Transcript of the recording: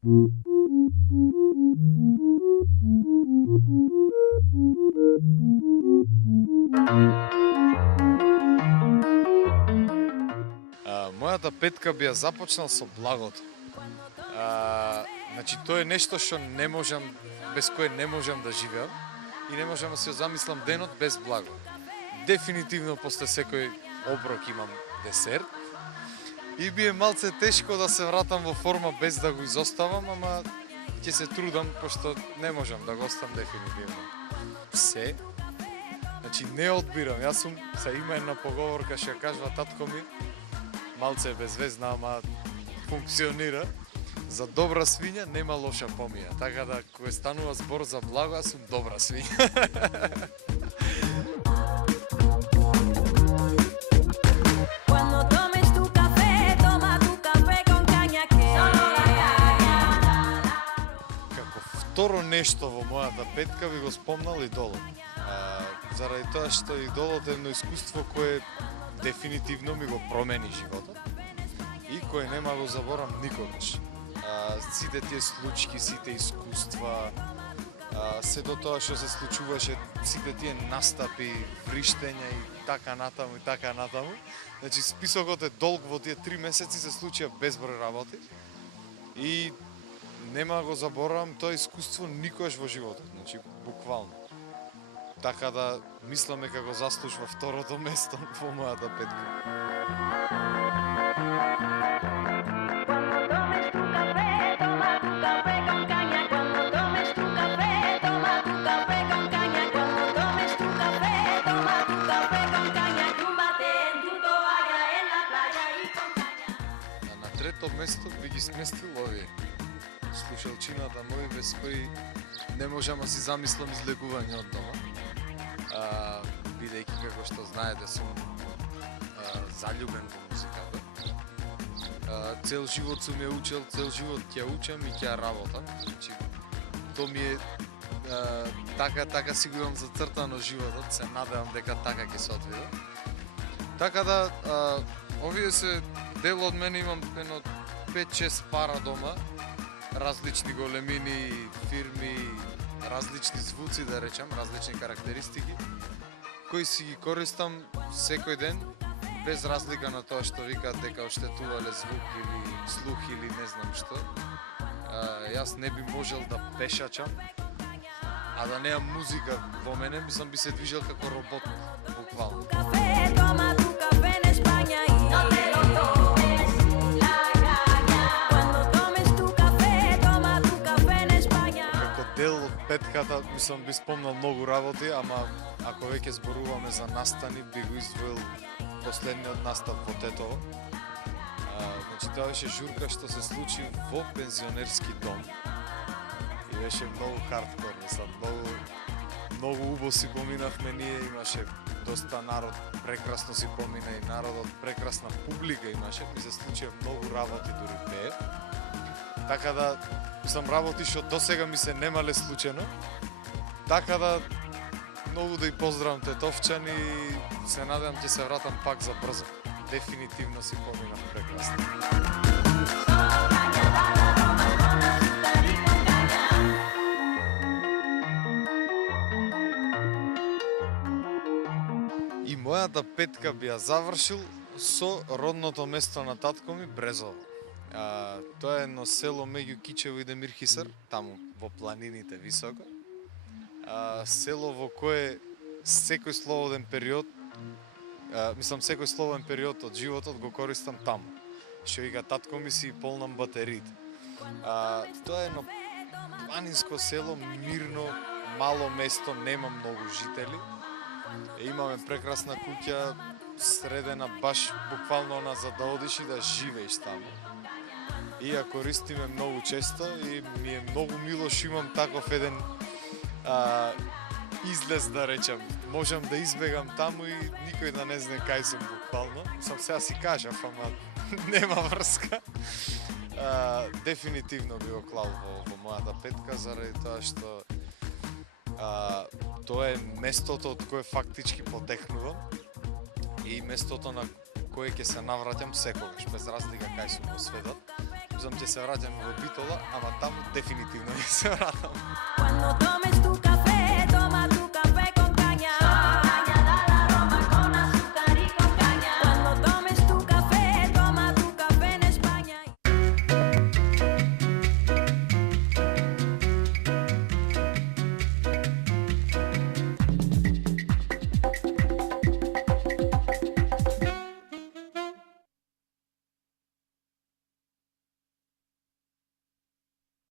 Мојата петка би ја започнал со благото. Значи, тоа е нешто што не можам, без кое не можам да живеам и не можам да се замислам денот без благо. Дефинитивно после секој оброк имам десерт и би е малце тешко да се вратам во форма без да го изоставам, ама ќе се трудам, пошто не можам да го оставам дефинитивно. Се, значи не одбирам, јас сум, има една поговорка што кажува татко ми, малце безвезна, ама функционира. За добра свиња нема лоша помија. Така да, кога станува збор за благо, јас сум добра свиња. Како второ нешто во мојата петка би го спомнал идолот. Заради тоа што идолот е едно искуство кое дефинитивно ми го промени животот и кое нема го заборам никогаш. Сите тие случки, сите искуства, се до тоа што се случуваше, сите тие настапи, вриштења и така натаму и така натаму. Значи списокот е долг, во тие 3 месеци се случија безброј работи и нема го заборавам тоа искуство никогаш во животот, значи буквално. Така да мислам дека го заслужува второто место во мојата петка. На трето место би ги сместил овие слушалчината мои без кои не можам да си замислам излегување од дома. Бидејќи како што знаете сум заљубен во музиката. Цел живот сум ја учел, цел живот ќе учам и ќе работам. Значи, то ми е така си го имам зацртано животот, се надевам дека така ќе се одвиде. Така да, овие се дел од мене, имам едно 5-6 пара дома, различни големини, фирми, различни звуци, да речам, различни карактеристики, кои си ги користам секој ден, без разлика на тоа што викаат дека оштетувале звук или слух или не знам што. Јас не би можел да пешачам, а да неам музика во мене, мислам би се движел како робот, буквално. Дел од петката, мислам, би спомнал многу работи, ама ако веќе зборуваме за настани, би го издвоил последниот настап во Тетово. Значи, тоа беше журка што се случи во пензионерски дом. И беше многу хардкор, мислам, многу убаво си поминавме ние, имаше доста народ, прекрасно си помина и народот, прекрасна публика имаше, и се случија многу работи дури пее. Така да, мислам, работи што досега ми се немале случено. Така да, многу да и поздравам тетовчани и се надевам ќе се вратам пак за брзо. Дефинитивно си поминав прекрасно. И мојата петка би ја завршил со родното место на татко ми, Брезово. Тоа е едно село меѓу Кичево и Демирхисар, таму во планините високо. Село во кое секој слободен период, секој слободен период од животот го користам таму. Што вика татко ми си полнам батериите. Тоа е едно планинско село, мирно, мало место, нема многу жители. Имаме прекрасна куќа, средена баш буквално за да одиш и да живееш таму. И ја користиме многу често и ми е многу мило што имам таков еден излез, да речам. Можам да избегам таму и никој да не знае кај сум буквално. Сам сега си кажав, ама нема врска. Дефинитивно би го клал во мојата петка, заради тоа што тоа е местото од кое фактички потекнувам и местото на кое ќе се навраќам секогаш, без разлика кај сум во светот. ќе се враќам во Битола, ама таму дефинитивно ќе се вратам. Cuando tomes tu café